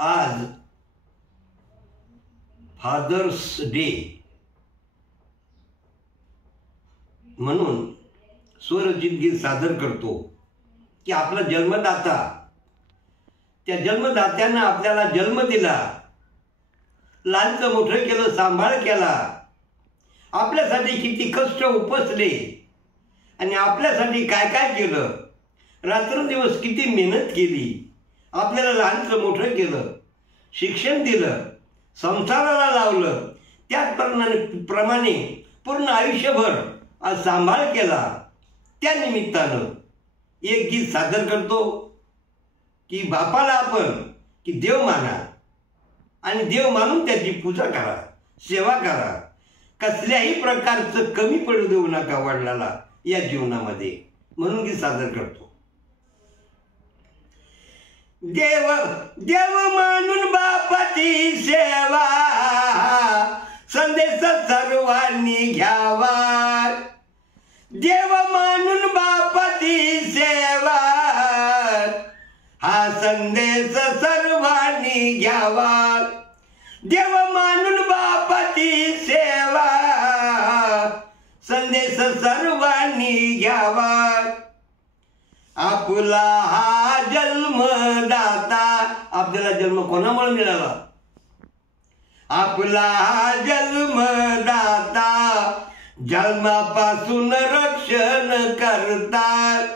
आज fathers day म्हणून स्वरचित गीत सादर करतो की आपला जन्मदाता, त्या जन्मदात्यानं आपल्याला जन्म दिला, लहानचं मोठं केलं, सांभाळ केला, आपल्यासाठी किती कष्ट उपसले आणि आपल्यासाठी काय काय केलं, रात्रंदिवस किती मेहनत केली, आपल्याला लहानचं मोठं केलं, शिक्षण दिलं, संसाराला लावलं, त्याचप्रमाणे पूर्ण आयुष्यभर आज सांभाळ केला. त्या निमित्तानं एक गीत सादर करतो की बापाला आपण की देव माना आणि देव मानून त्याची पूजा करा, सेवा करा. कसल्याही प्रकारचं कमी पडू देऊ नका वडिलाला या जीवनामध्ये, म्हणून गीत सादर करतो. देव देव मानून बापाची सेवा, संदेश सर्वांनी घ्यावा. देव मानून बापाची सेवा, हा संदेश सर्वांनी घ्यावा. देव मानून बापाची सेवा, संदेश सर्वांनी घ्यावा. आपला हा जन्मदाता, आपल्याला जन्म कोणामुळे मिळाला? आपला हा जन्मदाता जन्मापासून रक्षण करतात.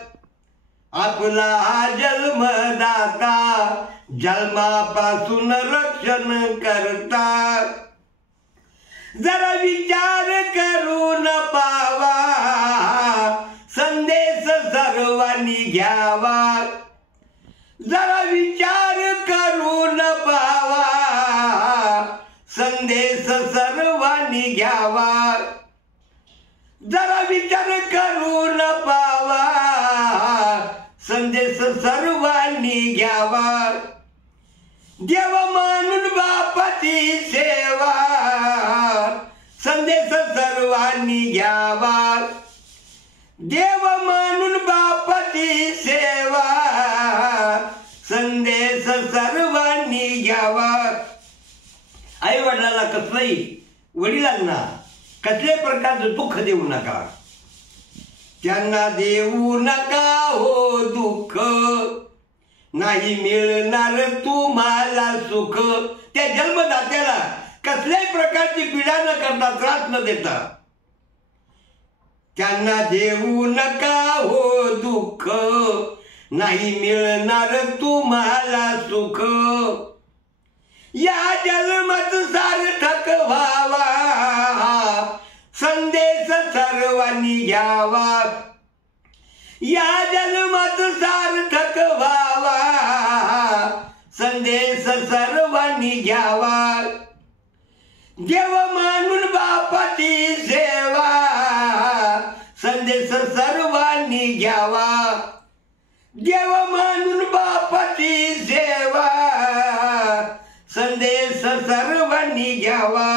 आपला हा जन्मदाता जन्मापासून रक्षण करतात. जरा विचार करून पावा, संदेश सर्वांनी घ्यावा. जरा विचार करून पावा, संदेश सर्वांनी घ्यावा. जरा विचार करून पावा, संदेश सर्वांनी घ्यावा. देव मानून बापाची सेवा, संदेश सर्वांनी घ्यावा. देव मानून बापाची सेवा, संदेश सर्वांनी घ्यावा. आई वडिलांना कसलंही, वडिलांना कसल्याही प्रकारचं दुःख देऊ नका. त्यांना देऊ नका हो दुःख, नाही मिळणार तुम्हाला सुख. त्या जन्मदात्याला कसल्याही प्रकारची पीडा न करता, त्रास न देता त्यांना देऊ नका हो दुःख, नाही मिळणार तुम्हाला सुख. या जन्मात सार्थक व्हावा, संदेश सर्वांनी घ्यावा. या जन्मात सार्थक व्हावा, संदेश सर्वांनी घ्यावा. देव मानून बापाची सेवा, संदेश सर्वांनी घ्यावा. देव मानून बापाची सेवा, संदेश सर्वांनी घ्यावा.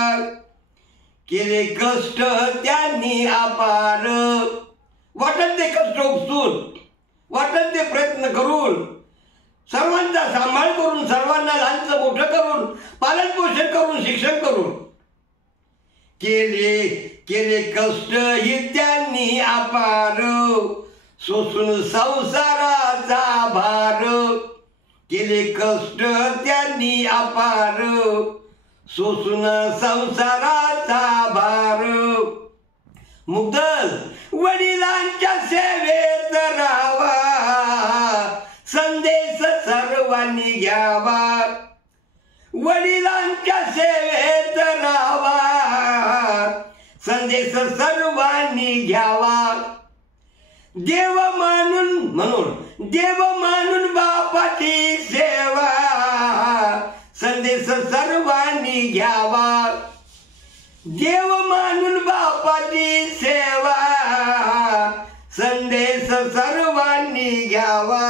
केले कष्ट त्यांनी अपार, वाटत ते कष्ट उपसून, वाटत ते प्रयत्न करून, सर्वांचा सांभाळ करून, सर्वांना लहानचं मोठं करून, पालन पोषण करून, शिक्षण करून केले कष्ट ही त्यांनी अपार. सोसून संसाराचा भार, केले कष्ट त्यांनी अपार. सोसून संसाराचा भार. मुग्धल वडिलांच्या सेवेत राहावा, संदेश सर्वांनी घ्यावा. वडिलांच्या सेवेत राहावा, संदेश सर्वांनी घ्यावा. देव मानून, म्हणून देव मानून बापाची सेवा, संदेश सर्वांनी घ्यावा. देव मानून बापाची सेवा, संदेश सर्वांनी घ्यावा.